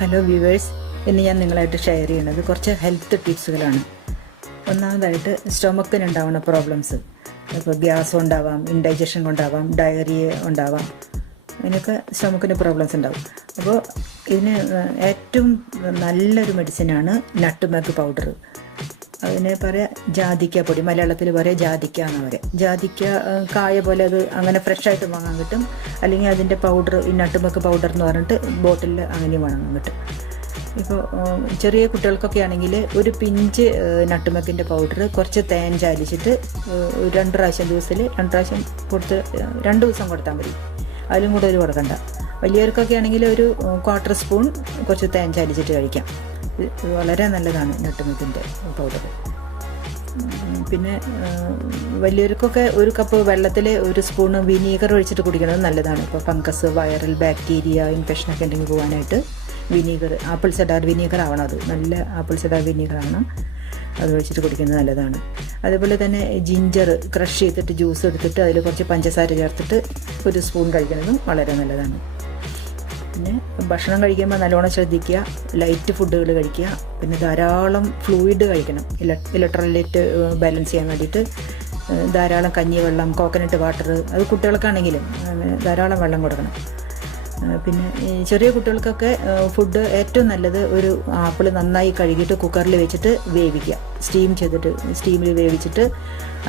Hello viewers, ഇന്ന് ഞാൻ നിങ്ങളായിട്ട് ഷെയർ ചെയ്യുന്നത് കുറച്ച് ഹെൽത്ത് ടിപ്സുകളാണ്. ഒന്നാമതായിട്ട് സ്റ്റൊമക്കിനുണ്ടാവുന്ന പ്രോബ്ലംസ്, ഇപ്പോൾ ഗ്യാസ് ഉണ്ടാവാം, ഇൻഡൈജഷൻ ഉണ്ടാവാം, ഡയറിയ ഉണ്ടാവാം, അതിനൊക്കെ സ്റ്റൊമക്കിന് പ്രോബ്ലംസ് ഉണ്ടാവും. അപ്പോൾ ഇതിന് ഏറ്റവും നല്ലൊരു മെഡിസിനാണ് നട്ട്മെഗ് പൗഡർ. അതിനെ പറയാം ജാതിക്ക പൊടി, മലയാളത്തിൽ പറയാം ജാതിക്ക എന്ന് പറയാം. ജാതിക്ക കായ പോലെ അത് അങ്ങനെ ഫ്രഷായിട്ട് വാങ്ങാൻ കിട്ടും, അല്ലെങ്കിൽ അതിൻ്റെ പൗഡർ, ഈ നട്ട്മെഗ് പൗഡർ എന്ന് പറഞ്ഞിട്ട് ബോട്ടിലിൽ അങ്ങനെ വാങ്ങാൻ കിട്ടും. ഇപ്പോൾ ചെറിയ കുട്ടികൾക്കൊക്കെ ആണെങ്കിൽ ഒരു പിഞ്ച് നട്ട്മെഗിൻ്റെ പൗഡർ കുറച്ച് തേൻ ചാലിച്ചിട്ട് 2 പ്രാവശ്യം ദിവസത്തിൽ 2 പ്രാവശ്യം കൊടുത്ത് 2 ദിവസം കൊടുത്താൽ മതി. അതിലും കൂടെ ഒരു കൊടുക്കണ്ട. വലിയവർക്കൊക്കെ ആണെങ്കിൽ ഒരു 1/4 സ്പൂൺ കുറച്ച് തേൻ ചാലിച്ചിട്ട് കഴിക്കാം. ഇത് വളരെ നല്ലതാണ് നട്ട്മെഗിൻ്റെ പൗഡർ. പിന്നെ വലിയവർക്കൊക്കെ 1 കപ്പ് വെള്ളത്തിൽ 1 സ്പൂണ് വിനീഗർ ഒഴിച്ചിട്ട് കുടിക്കുന്നത് നല്ലതാണ്. ഇപ്പോൾ ഫംഗസ്, വൈറൽ ബാക്ടീരിയ, ഇൻഫെക്ഷനൊക്കെ ഉണ്ടെങ്കിൽ പോകാനായിട്ട് വിനീഗർ, ആപ്പിൾ സെഡാർ വിനീഗർ ആവണം. അത് നല്ല ആപ്പിൾ സെഡാർ വിനീഗർ ആവണം. അത് ഒഴിച്ചിട്ട് കുടിക്കുന്നത് നല്ലതാണ്. അതേപോലെ തന്നെ ജിഞ്ചർ ക്രഷ് ചെയ്തിട്ട് ജ്യൂസ് എടുത്തിട്ട് അതിൽ കുറച്ച് പഞ്ചസാര ചേർത്തിട്ട് 1 സ്പൂൺ കഴിക്കുന്നതും വളരെ നല്ലതാണ്. പിന്നെ ഭക്ഷണം കഴിക്കുമ്പോൾ നല്ലോണം ശ്രദ്ധിക്കുക, ലൈറ്റ് ഫുഡുകൾ കഴിക്കുക. പിന്നെ ധാരാളം ഫ്ലൂയിഡ് കഴിക്കണം. ഇലക്ട്രോലൈറ്റ് ബാലൻസ് ചെയ്യാൻ വേണ്ടിയിട്ട് ധാരാളം കഞ്ഞിവെള്ളം, കോക്കനട്ട് വാട്ടർ, അത് കുട്ടികൾക്കാണെങ്കിലും ധാരാളം വെള്ളം കൊടുക്കണം. പിന്നെ ചെറിയ കുട്ടികൾക്കൊക്കെ ഫുഡ് ഏറ്റവും നല്ലത് ഒരു ആപ്പിൾ നന്നായി കഴുകിയിട്ട് കുക്കറിൽ വെച്ചിട്ട് വേവിക്കുക. സ്റ്റീമിൽ വേവിച്ചിട്ട്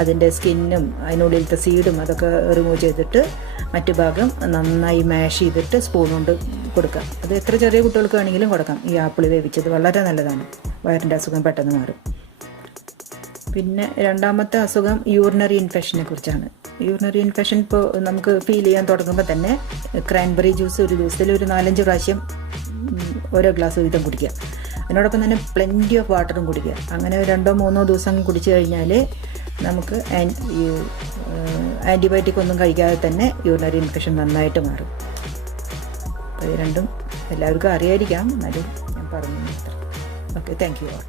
അതിൻ്റെ സ്കിന്നും അതിനുള്ളിലത്തെ സീഡും അതൊക്കെ റിമൂവ് ചെയ്തിട്ട് മറ്റു ഭാഗം നന്നായി മാഷ് ചെയ്തിട്ട് സ്പൂൺ കൊണ്ട് കൊടുക്കുക. അത് എത്ര ചെറിയ കുട്ടികൾക്ക് വേണമെങ്കിലും കൊടുക്കാം. ഈ ആപ്പിൾ വേവിച്ചത് വളരെ നല്ലതാണ്. വയറിൻ്റെ അസുഖം പെട്ടെന്ന് മാറും. പിന്നെ രണ്ടാമത്തെ അസുഖം യൂറിനറി ഇൻഫെക്ഷനെ കുറിച്ചാണ്. യൂറിനറി ഇൻഫെക്ഷൻ ഇപ്പോൾ നമുക്ക് ഫീൽ ചെയ്യാൻ തുടങ്ങുമ്പോൾ തന്നെ ക്രാൻബെറി ജ്യൂസ് ഒരു ദിവസത്തിൽ ഒരു 4-5 പ്രാവശ്യം ഓരോ ഗ്ലാസ് വീതം കുടിക്കുക. അതിനോടൊപ്പം തന്നെ പ്ലെൻറ്റി ഓഫ് വാട്ടറും കുടിക്കുക. അങ്ങനെ 2-3 ദിവസം കുടിച്ചു കഴിഞ്ഞാൽ നമുക്ക് ആൻറ്റിബയോട്ടിക് ഒന്നും കഴിക്കാതെ തന്നെ യൂറിനറി ഇൻഫെക്ഷൻ നന്നായിട്ട് മാറും. അപ്പോൾ ഇത് രണ്ടും എല്ലാവർക്കും അറിയായിരിക്കാം, എന്നാലും ഞാൻ പറഞ്ഞു മാത്രം. Okay, thank you all.